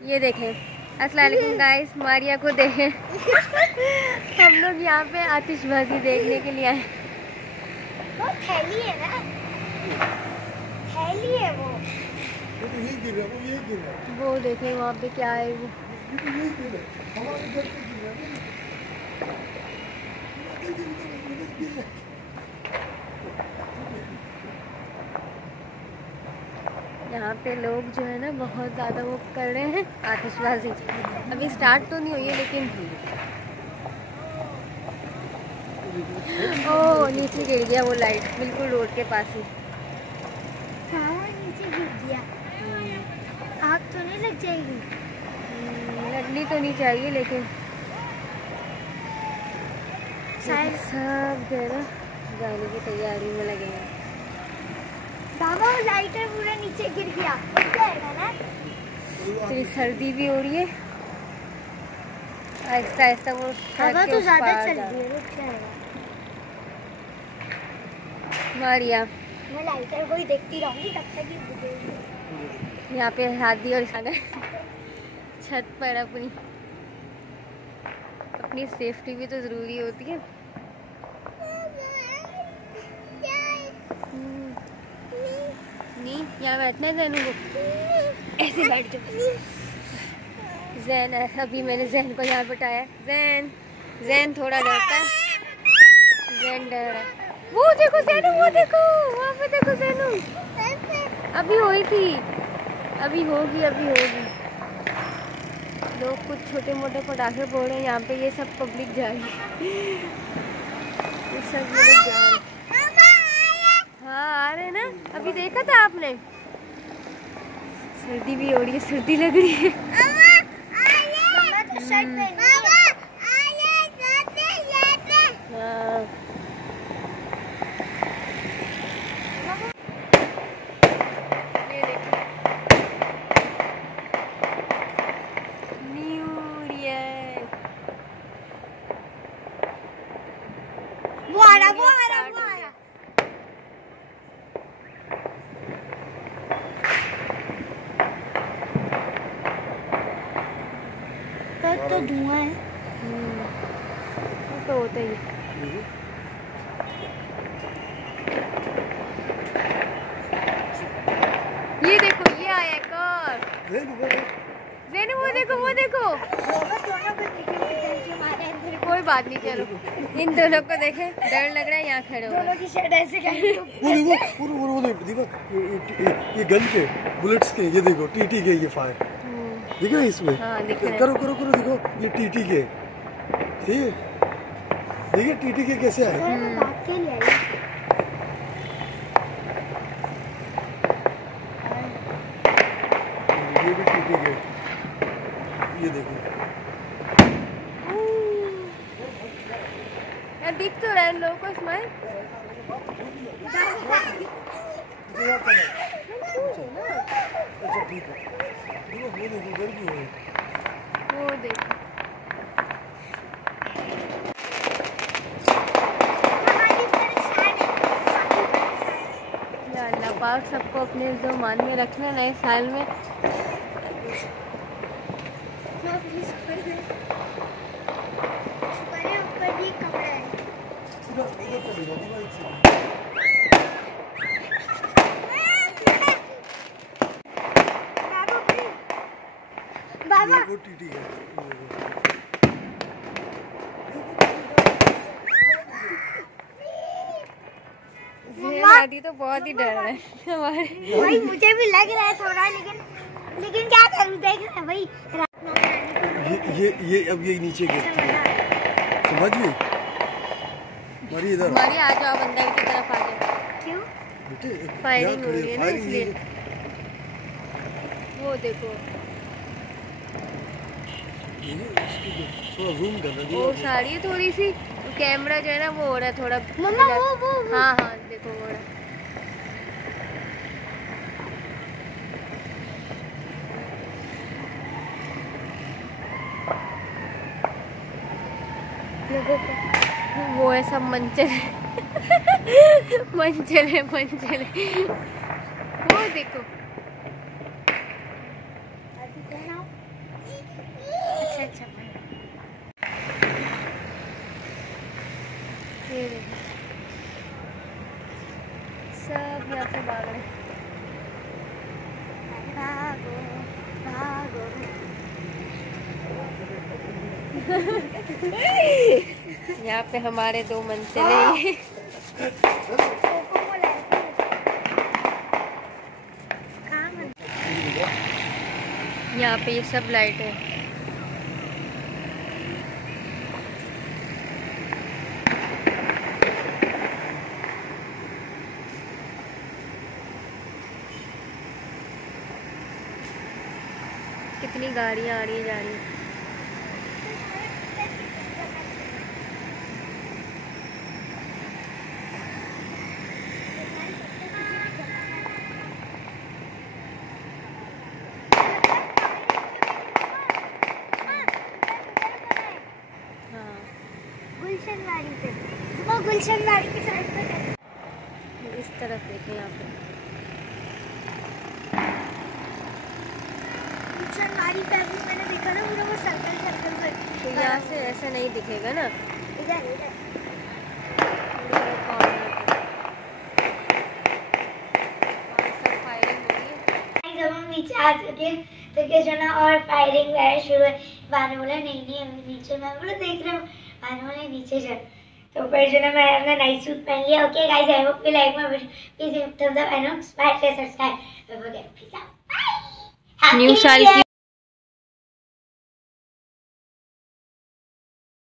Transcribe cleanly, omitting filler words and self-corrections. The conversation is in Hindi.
ये देखें, अस्सलाम वालेकुम गाइस, मारिया को देखें। हम लोग यहाँ पे आतिशबाजी देखने के लिए आए। वो थैली है ना, थैली है वो। ये गिर रहा है, वो ये गिर रहा है। वो देखें वहाँ पे क्या है वो। ये गिर रहा है, हमारे घर पे गिर रहा है। यहाँ पे लोग जो है ना बहुत ज़्यादा वो कर रहे हैं आतिशबाजी। अभी स्टार्ट तो नहीं हुई है लेकिन ओ नीचे गिर गया वो लाइट, बिल्कुल रोड के पास ही। हाँ नीचे गिर गया। आग तो नहीं लग जाएगी? लगनी तो नहीं चाहिए लेकिन शायद सब जो है ना जाने की तैयारी में लगे हैं। बाबा वो लाइटर पूरा नीचे गिर गया, लग जाएगा ना? फिर सर्दी भी हो रही है, आहिस्ता आहिस्ता वो हवा तो ज़्यादा चल रही है, रुक जाएगा। मारिया मैं लाइटर को ही देखती रहूंगी तब तक ही बुझेगी। यहाँ पे शादी और खाना छत पर अपनी सेफ्टी भी तो ज़रूरी होती है। नहीं यहाँ बैठना है जैन को, ऐसे बैठ जाओ। जैन अभी मैंने जैन को यहाँ बैठाया। जैन थोड़ा डरता है, जैन डर रहा है। वो देखो जैनू, वो देखो वहाँ पे देखो जैनू, अभी हुई थी, अभी होगी। लोग कुछ छोटे मोटे पटाखे फोड़ रहे हैं यहाँ पे, ये सब पब्लिक जा रही है, ये सब लोग जा रहे हैं। हाँ आ रहे हैं ना, अभी देखा था आपने। सर्दी भी हो रही है, सर्दी लग रही है। तो शर्ट पहनी है। हाँ ये देखो न्यू ईयर। वो आ रहा। तो धुआं है। वो तो होता ही है। ये देखो ये आया एक और ज़ेनू, वो देखो कोई बात नहीं, चलो इन दोनों को देखे, डर लग रहा है यहाँ खड़े हो। दोनों की शर्ट ऐसे करनी। वो देखो ये गन के बुलेट्स के, ये देखो टीटी के, ये फायर दिख रहा है इसमें। हाँ, दिख रहा है। करो देखो ये टीटी के, ठीक है, देखिए टीटी के कैसे आए। भाग के ले आई। ये भी टीटी के, ये देखो दिख तो रहा है लोगों को स्माइल। अच्छा ठीक है, वो देखो घर भी है। वो देखो या अल्लाह पाक सबको अपने जो मान में रखना नए साल में। ऊपर ये कपड़ा है। बाबा वो टीटी है। दादी तो बहुत ही डर रहे हैं हमारे। भाई मुझे भी लग रहा है थोड़ा, लेकिन क्या करूं, देख रहे हैं भाई। ये अब ये नीचे गिरती है, समझ गई। मारी इधर हमारी आ जाओ, अंदर की तरफ आ जाओ। क्यों? बेटे, फायरिंग हो रही है ना फायरिंग इसलिए। वो देखो थोड़ा जूम करना वो साड़ी थोड़ी सी कैमरा जो है ना वो हो रहा है थोड़ा। मम्मा वो हाँ देखो हो रहा है। लोगों को वो है सब मंचल मंचल वो देखो यहाँ पे हमारे 2 मंजिले। यहाँ पे ये सब लाइट है। कितनी गाड़ियाँ आ रही है जा रही है। गुलशनवाड़ी पे, वो गुलशनवाड़ी की साइड पे इस तरफ देखें यहाँ पे। गुलशनवाड़ी पे अभी मैंने देखा ना पूरा वो सर्कल सर्कल पे। तो यहाँ से ऐसा नहीं दिखेगा ना। इधर इधर जब हम नीचे आ चुके हैं तो क्या जो ना और फायरिंग वगैरह शुरू है। बाने बोला नहीं नहीं अभी नीचे, मैं बोला देख रहे हो, बाने बोला न्नीचे चल। तो फिर जो ना मैं अपना नाइट सूट पहन लिया। Okay guys, I hope you like my video, please hit the thumbs up and smash the subscribe. Okay peace out, bye. New साल की